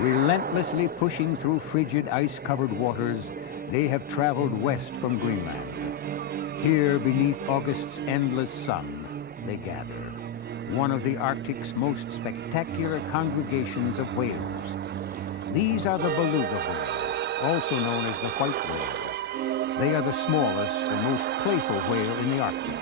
Relentlessly pushing through frigid ice-covered waters, they have traveled west from Greenland. Here, beneath August's endless sun, they gather, one of the Arctic's most spectacular congregations of whales. These are the beluga whale, also known as the white whale. They are the smallest and most playful whale in the Arctic.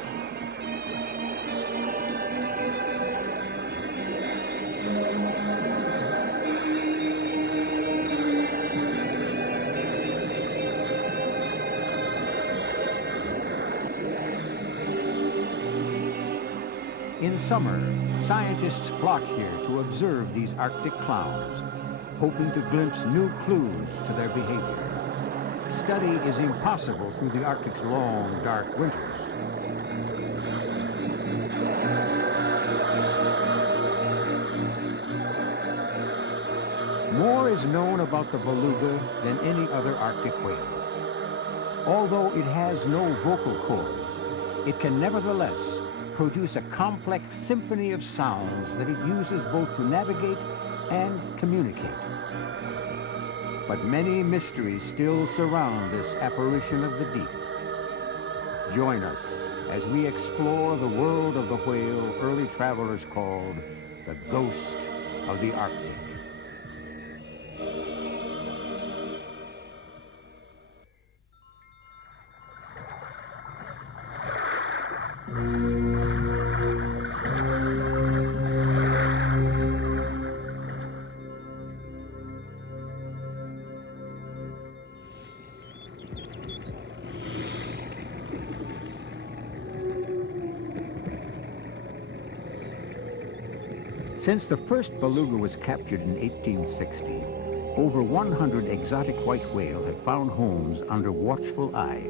In summer, scientists flock here to observe these Arctic clowns, hoping to glimpse new clues to their behavior. Study is impossible through the Arctic's long, dark winters. More is known about the beluga than any other Arctic whale. Although it has no vocal cords, it can nevertheless produce a complex symphony of sounds that it uses both to navigate and communicate. But many mysteries still surround this apparition of the deep. Join us as we explore the world of the whale early travelers called the ghost of the Arctic. Since the first beluga was captured in 1860, over 100 exotic white whale have found homes under watchful eyes.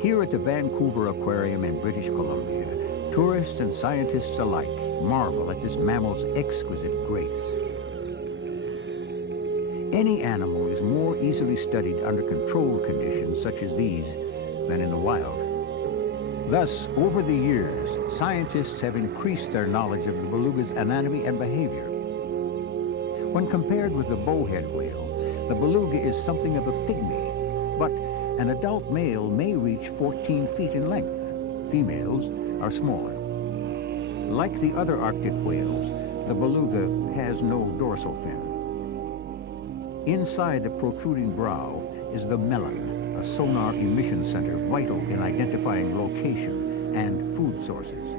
Here at the Vancouver Aquarium in British Columbia, tourists and scientists alike marvel at this mammal's exquisite grace. Any animal is more easily studied under controlled conditions such as these than in the wild. Thus, over the years, scientists have increased their knowledge of the beluga's anatomy and behavior. When compared with the bowhead whale, the beluga is something of a pygmy, but an adult male may reach 14 feet in length. Females are smaller. Like the other Arctic whales, the beluga has no dorsal fin. Inside the protruding brow is the melon, a sonar emission center vital in identifying location and food sources.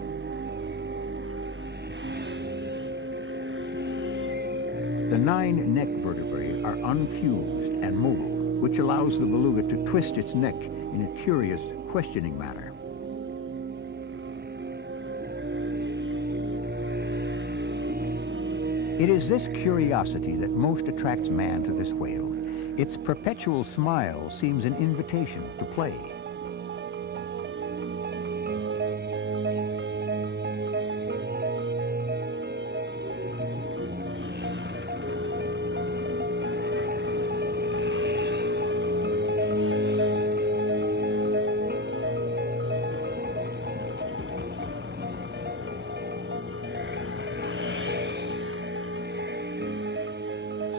The 9 neck vertebrae are unfused and mobile, which allows the beluga to twist its neck in a curious, questioning manner. It is this curiosity that most attracts man to this whale. Its perpetual smile seems an invitation to play.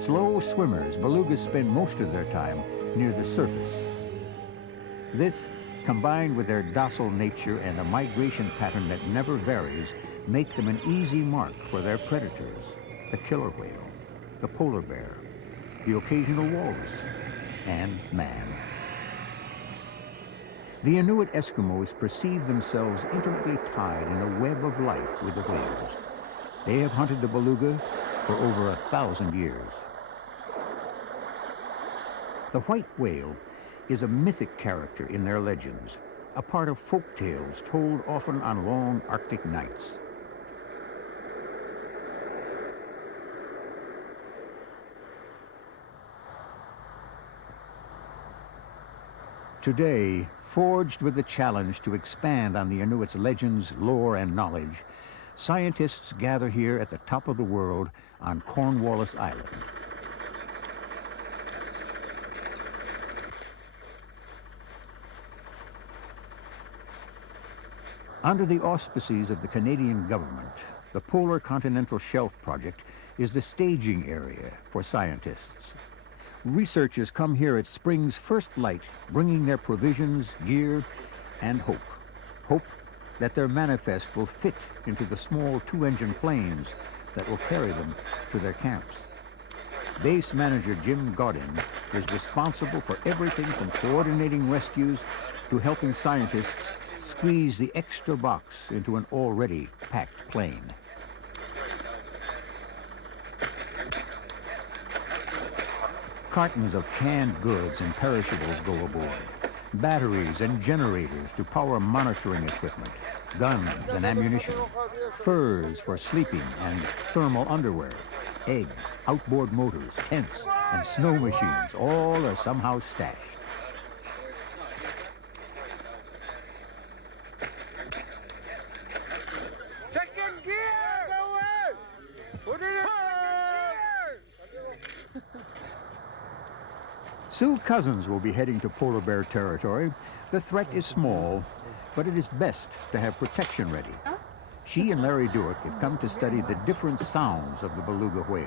Slow swimmers, belugas spend most of their time near the surface. This, combined with their docile nature and a migration pattern that never varies, make them an easy mark for their predators, the killer whale, the polar bear, the occasional walrus, and man. The Inuit Eskimos perceive themselves intimately tied in a web of life with the whales. They have hunted the beluga for over 1,000 years. The white whale is a mythic character in their legends, a part of folk tales told often on long Arctic nights. Today, forged with the challenge to expand on the Inuits' legends, lore, and knowledge, scientists gather here at the top of the world on Cornwallis Island. Under the auspices of the Canadian government, the Polar Continental Shelf Project is the staging area for scientists. Researchers come here at spring's first light, bringing their provisions, gear, and hope. Hope that their manifest will fit into the small two-engine planes that will carry them to their camps. Base manager Jim Godin is responsible for everything from coordinating rescues to helping scientists squeeze the extra box into an already packed plane. Cartons of canned goods and perishables go aboard. Batteries and generators to power monitoring equipment, guns and ammunition, furs for sleeping and thermal underwear, eggs, outboard motors, tents, and snow machines, all are somehow stashed. Check in gear! Put it in gear! Sue Cousins will be heading to polar bear territory. The threat is small, but it is best to have protection ready. She and Larry Dueck have come to study the different sounds of the beluga whale.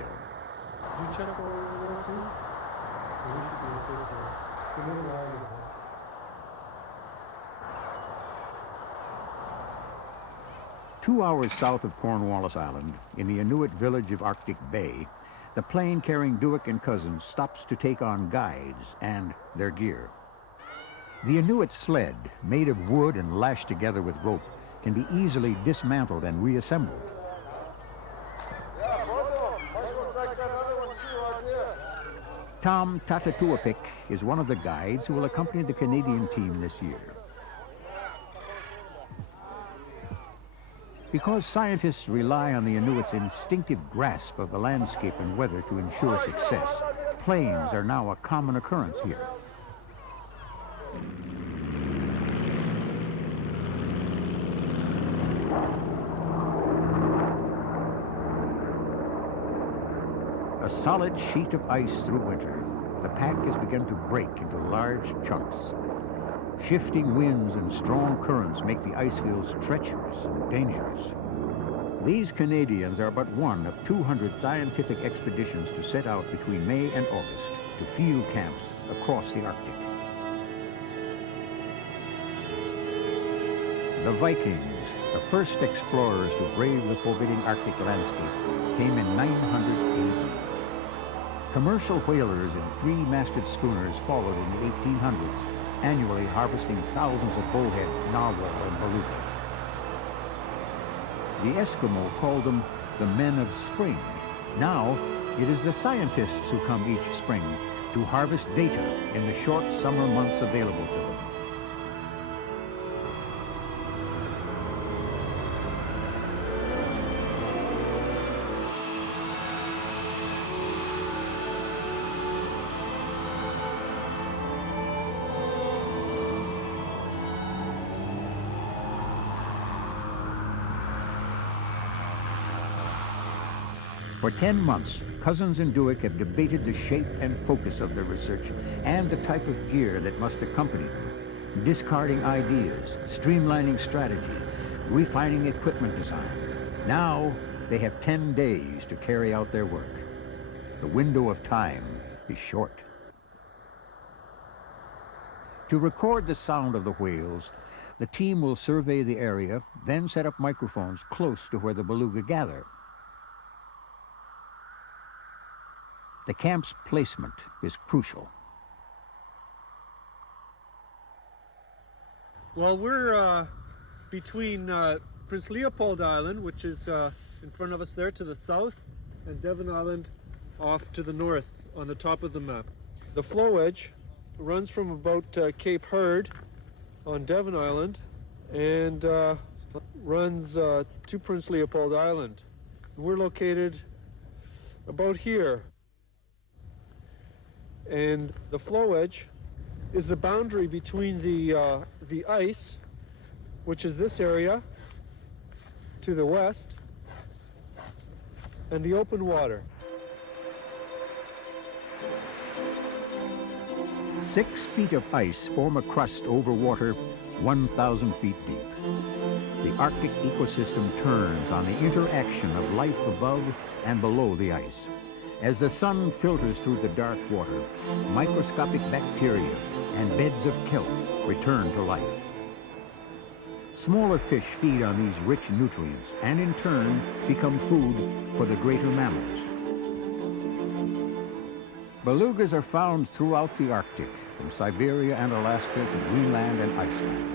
2 hours south of Cornwallis Island, in the Inuit village of Arctic Bay, the plane carrying Dueck and Cousins stops to take on guides and their gear. The Inuit sled, made of wood and lashed together with rope, can be easily dismantled and reassembled. Tom Tatatuapik is one of the guides who will accompany the Canadian team this year. Because scientists rely on the Inuits' instinctive grasp of the landscape and weather to ensure success, planes are now a common occurrence here. A solid sheet of ice through winter, the pack has begun to break into large chunks. Shifting winds and strong currents make the ice fields treacherous and dangerous. These Canadians are but one of 200 scientific expeditions to set out between May and August to field camps across the Arctic. The Vikings, the first explorers to brave the forbidding Arctic landscape, came in 900 AD. Commercial whalers in three-masted schooners followed in the 1800s, annually harvesting thousands of bowhead, narwhal, and beluga. The Eskimo called them the men of spring. Now, it is the scientists who come each spring to harvest data in the short summer months available to them. For 10 months, Cousins and Dueck have debated the shape and focus of their research and the type of gear that must accompany them, discarding ideas, streamlining strategy, refining equipment design. Now, they have 10 days to carry out their work. The window of time is short. To record the sound of the whales, the team will survey the area, then set up microphones close to where the beluga gather. The camp's placement is crucial. Well, we're between Prince Leopold Island, which is in front of us there to the south, and Devon Island off to the north on the top of the map. The flow edge runs from about Cape Hurd on Devon Island and runs to Prince Leopold Island. We're located about here. And the flow edge is the boundary between the ice, which is this area to the west, and the open water. 6 feet of ice form a crust over water 1,000 feet deep. the Arctic ecosystem turns on the interaction of life above and below the ice. As the sun filters through the dark water, microscopic bacteria and beds of kelp return to life. Smaller fish feed on these rich nutrients and in turn become food for the greater mammals. Belugas are found throughout the Arctic, from Siberia and Alaska to Greenland and Iceland.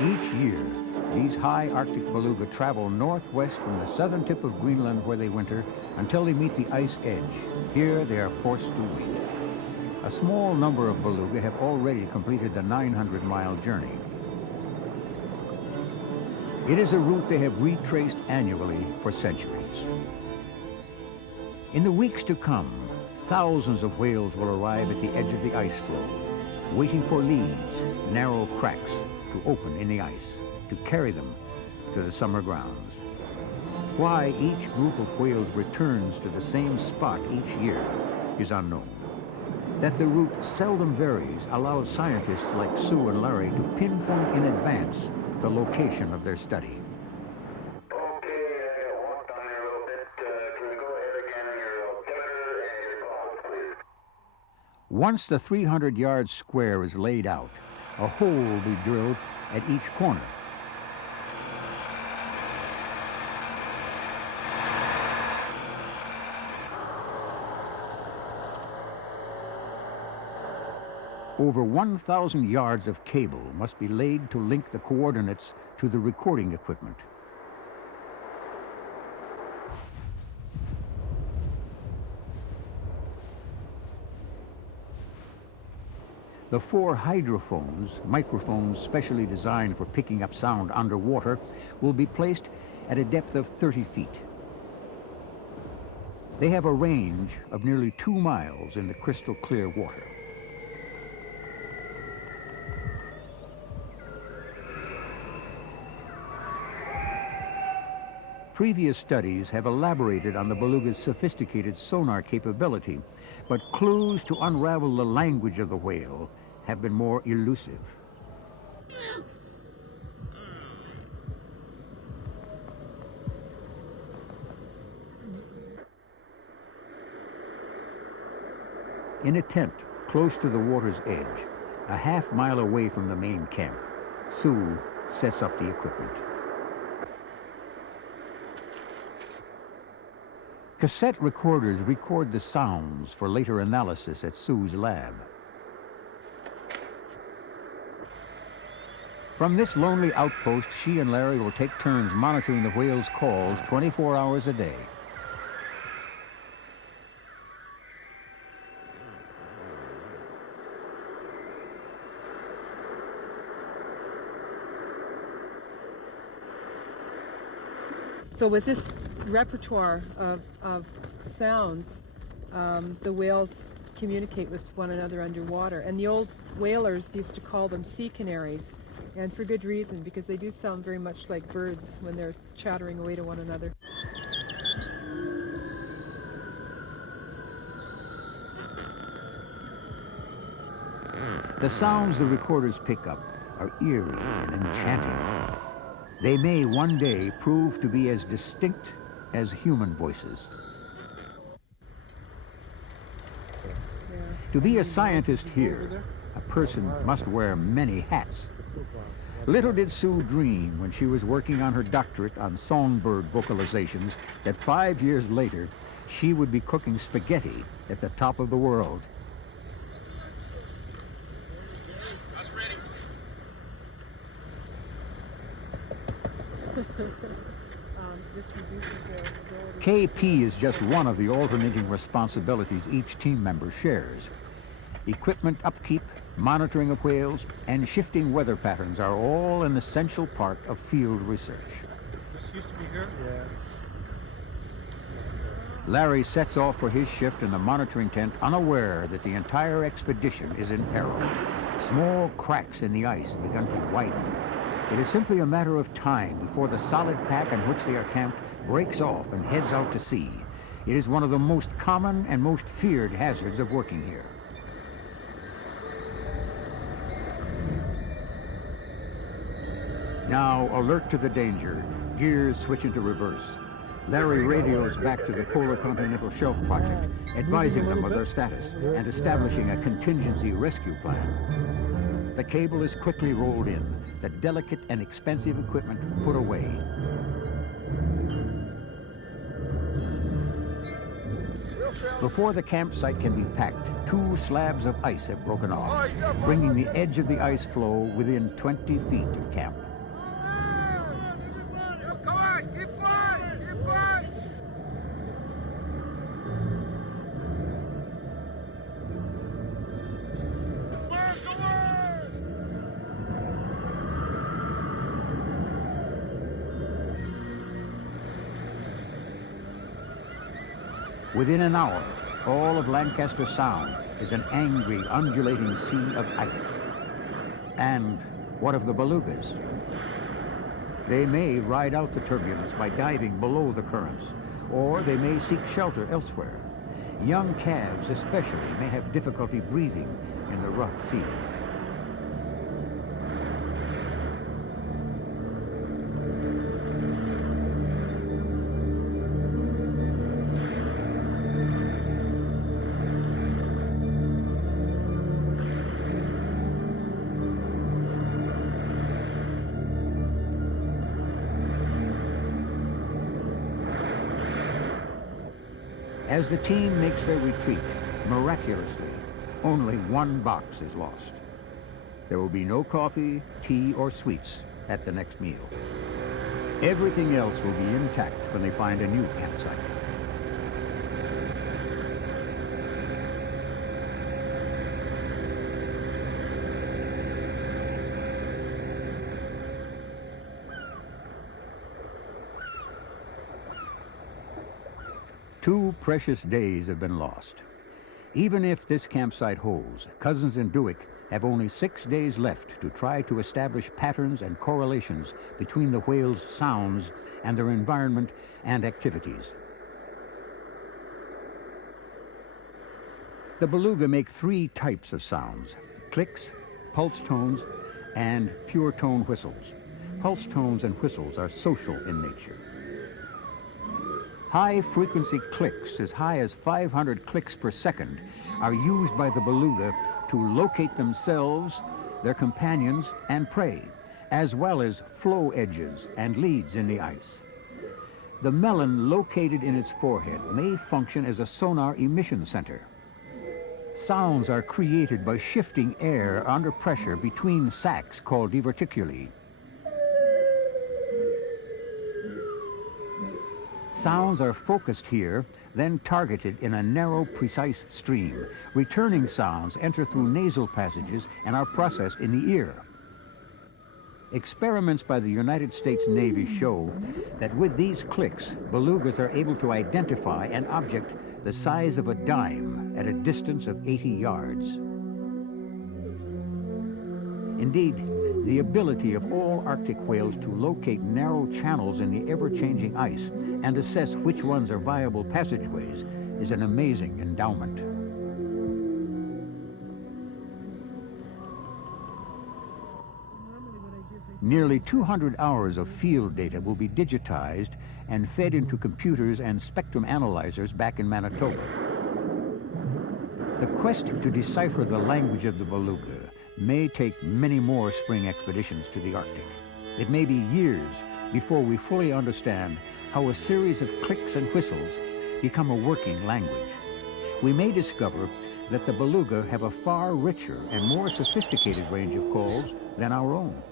Each year, these high Arctic beluga travel northwest from the southern tip of Greenland where they winter until they meet the ice edge. Here they are forced to wait. A small number of beluga have already completed the 900-mile journey. It is a route they have retraced annually for centuries. In the weeks to come, thousands of whales will arrive at the edge of the ice floe, waiting for leads, narrow cracks to open in the ice, to carry them to the summer grounds. Why each group of whales returns to the same spot each year is unknown. That the route seldom varies allows scientists like Sue and Larry to pinpoint in advance the location of their study. Okay, I got one down here a little bit. Can you go ahead again, your altimeter and your call, please? Once the 300-yard square is laid out, a hole will be drilled at each corner. Over 1,000 yards of cable must be laid to link the coordinates to the recording equipment. The 4 hydrophones, microphones specially designed for picking up sound underwater, will be placed at a depth of 30 feet. They have a range of nearly 2 miles in the crystal clear water. Previous studies have elaborated on the beluga's sophisticated sonar capability, but clues to unravel the language of the whale have been more elusive. In a tent close to the water's edge, a half-mile away from the main camp, Sue sets up the equipment. Cassette recorders record the sounds for later analysis at Sue's lab. From this lonely outpost, she and Larry will take turns monitoring the whale's calls 24 hours a day. So with this repertoire of sounds, the whales communicate with one another underwater. And the old whalers used to call them sea canaries, and for good reason, because they do sound very much like birds when they're chattering away to one another. The sounds the recorders pick up are eerie and enchanting. They may one day prove to be as distinct as human voices. Yeah. To be a scientist here, a person must wear many hats. Little did Sue dream when she was working on her doctorate on songbird vocalizations that 5 years later she would be cooking spaghetti at the top of the world. KP is just one of the alternating responsibilities each team member shares. Equipment upkeep, monitoring of whales, and shifting weather patterns are all an essential part of field research. This used to be here? Yeah. Larry sets off for his shift in the monitoring tent, unaware that the entire expedition is in peril. Small cracks in the ice have begun to widen. It is simply a matter of time before the solid pack on which they are camped breaks off and heads out to sea. It is one of the most common and most feared hazards of working here. Now, alert to the danger, gears switch into reverse. Larry radios back to the Polar Continental Shelf Project, advising them of their status and establishing a contingency rescue plan. The cable is quickly rolled in, the delicate and expensive equipment put away. Before the campsite can be packed, 2 slabs of ice have broken off, bringing the edge of the ice floe within 20 feet of camp. Within an hour, all of Lancaster Sound is an angry, undulating sea of ice. And what of the belugas? They may ride out the turbulence by diving below the currents, or they may seek shelter elsewhere. Young calves especially may have difficulty breathing in the rough seas. As the team makes their retreat, miraculously, only 1 box is lost. There will be no coffee, tea, or sweets at the next meal. Everything else will be intact when they find a new campsite. Two precious days have been lost. Even if this campsite holds, Cousins and Dueck have only 6 days left to try to establish patterns and correlations between the whales' sounds and their environment and activities. The beluga make 3 types of sounds: clicks, pulse tones, and pure tone whistles. Pulse tones and whistles are social in nature. High-frequency clicks, as high as 500 clicks per second, are used by the beluga to locate themselves, their companions, and prey, as well as flow edges and leads in the ice. The melon located in its forehead may function as a sonar emission center. Sounds are created by shifting air under pressure between sacs called diverticuli. Sounds are focused here, then targeted in a narrow, precise stream. Returning sounds enter through nasal passages and are processed in the ear. Experiments by the United States Navy show that with these clicks, belugas are able to identify an object the size of a dime at a distance of 80 yards. Indeed, the ability of all Arctic whales to locate narrow channels in the ever-changing ice and assess which ones are viable passageways is an amazing endowment. Nearly 200 hours of field data will be digitized and fed into computers and spectrum analyzers back in Manitoba. The quest to decipher the language of the beluga may take many more spring expeditions to the Arctic. It may be years before we fully understand how a series of clicks and whistles become a working language. We may discover that the beluga have a far richer and more sophisticated range of calls than our own.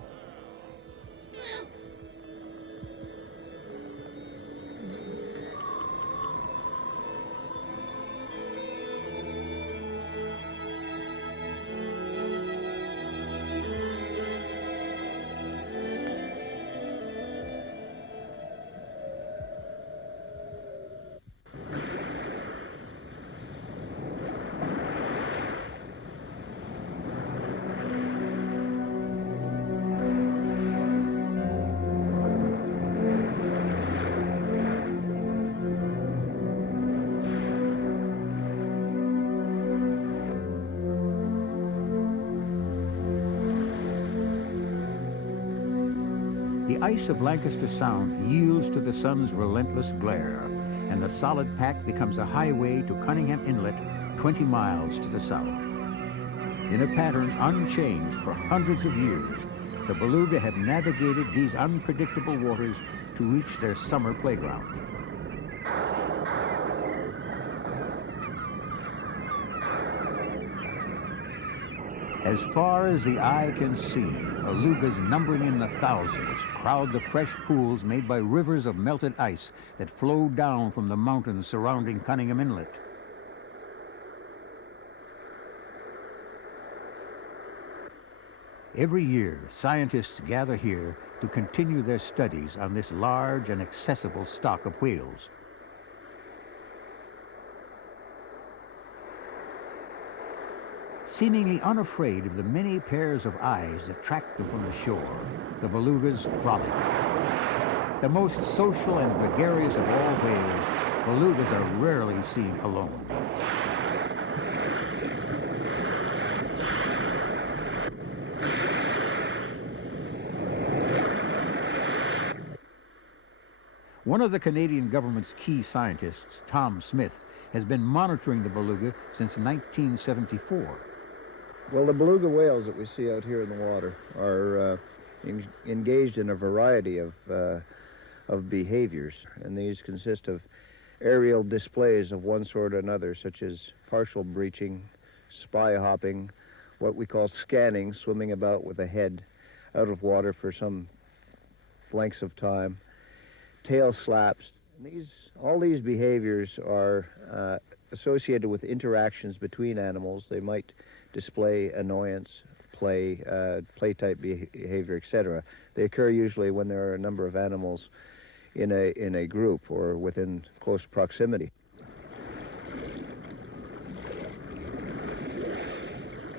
The ice of Lancaster Sound yields to the sun's relentless glare, and the solid pack becomes a highway to Cunningham Inlet, 20 miles to the south. In a pattern unchanged for hundreds of years, the beluga have navigated these unpredictable waters to reach their summer playground. As far as the eye can see, belugas numbering in the thousands crowd the fresh pools made by rivers of melted ice that flow down from the mountains surrounding Cunningham Inlet. Every year, scientists gather here to continue their studies on this large and accessible stock of whales. Seemingly unafraid of the many pairs of eyes that track them from the shore, the belugas frolic. The most social and gregarious of all whales, belugas are rarely seen alone. One of the Canadian government's key scientists, Tom Smith, has been monitoring the beluga since 1974. Well, the beluga whales that we see out here in the water are engaged in a variety of behaviors, and these consist of aerial displays of one sort or another, such as partial breaching, spy hopping, what we call scanning, swimming about with a head out of water for some lengths of time, tail slaps. All these behaviors are associated with interactions between animals. They might display annoyance, play-type behavior, etc. They occur usually when there are a number of animals in a group or within close proximity.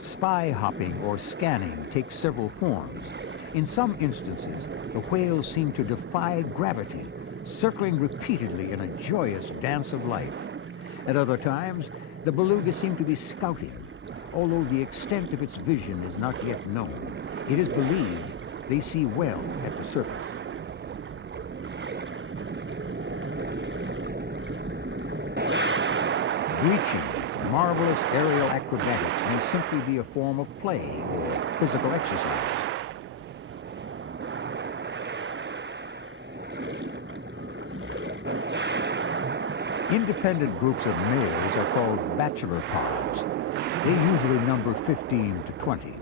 Spy hopping or scanning takes several forms. In some instances, the whales seem to defy gravity, circling repeatedly in a joyous dance of life. At other times, the belugas seem to be scouting. Although the extent of its vision is not yet known, it is believed they see well at the surface. Breaching, marvelous aerial acrobatics, may simply be a form of play or physical exercise. Independent groups of males are called bachelor pods. They usually number 15 to 20,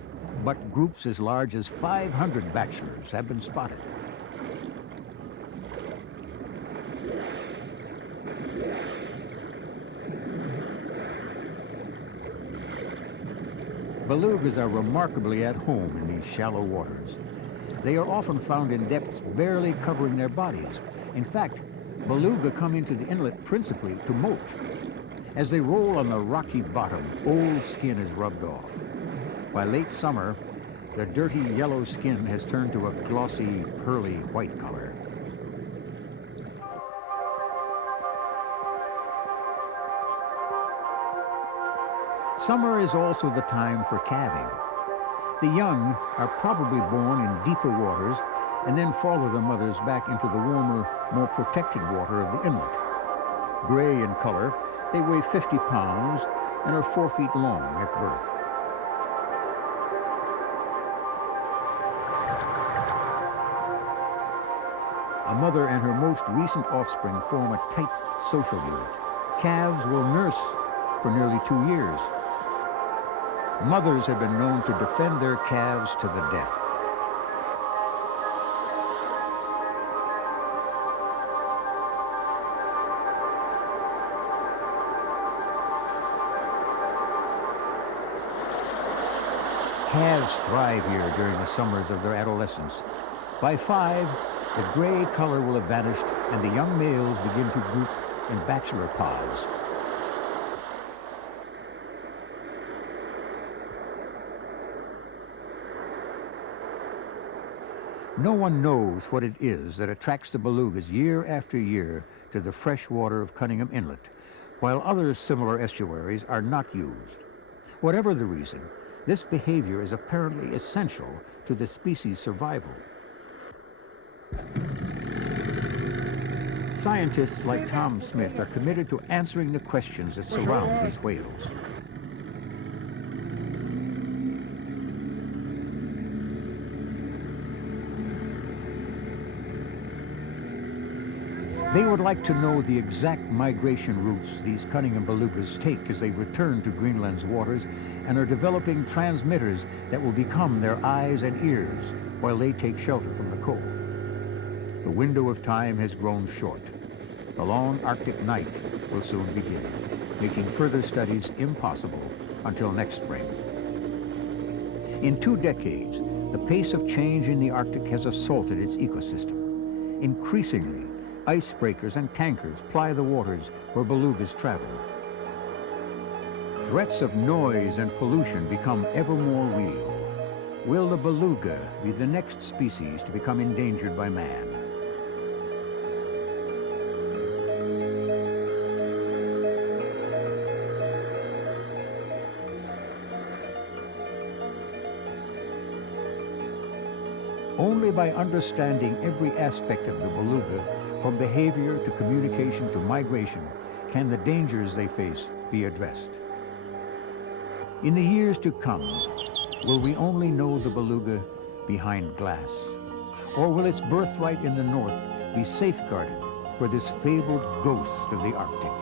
but groups as large as 500 bachelors have been spotted. Belugas are remarkably at home in these shallow waters. They are often found in depths barely covering their bodies. In fact, beluga come into the inlet principally to molt. As they roll on the rocky bottom, old skin is rubbed off. By late summer, their dirty yellow skin has turned to a glossy, pearly white color. Summer is also the time for calving. The young are probably born in deeper waters and then follow their mothers back into the warmer, more protected water of the inlet. Gray in color, they weigh 50 pounds and are 4 feet long at birth. A mother and her most recent offspring form a tight social unit. Calves will nurse for nearly 2 years. Mothers have been known to defend their calves to the death. Calves thrive here during the summers of their adolescence. By 5, the gray color will have vanished and the young males begin to group in bachelor pods. No one knows what it is that attracts the belugas year after year to the fresh water of Cunningham Inlet, while other similar estuaries are not used. Whatever the reason, this behavior is apparently essential to the species' survival. Scientists like Tom Smith are committed to answering the questions that surround these whales. They would like to know the exact migration routes these Cunningham belugas take as they return to Greenland's waters and are developing transmitters that will become their eyes and ears while they take shelter from the cold. The window of time has grown short. The long Arctic night will soon begin, making further studies impossible until next spring. In 2 decades, the pace of change in the Arctic has assaulted its ecosystem. Increasingly, icebreakers and tankers ply the waters where belugas travel. Threats of noise and pollution become ever more real. Will the beluga be the next species to become endangered by man? Only by understanding every aspect of the beluga, from behavior to communication to migration, can the dangers they face be addressed. In the years to come, will we only know the beluga behind glass? Or will its birthright in the north be safeguarded for this fabled ghost of the Arctic?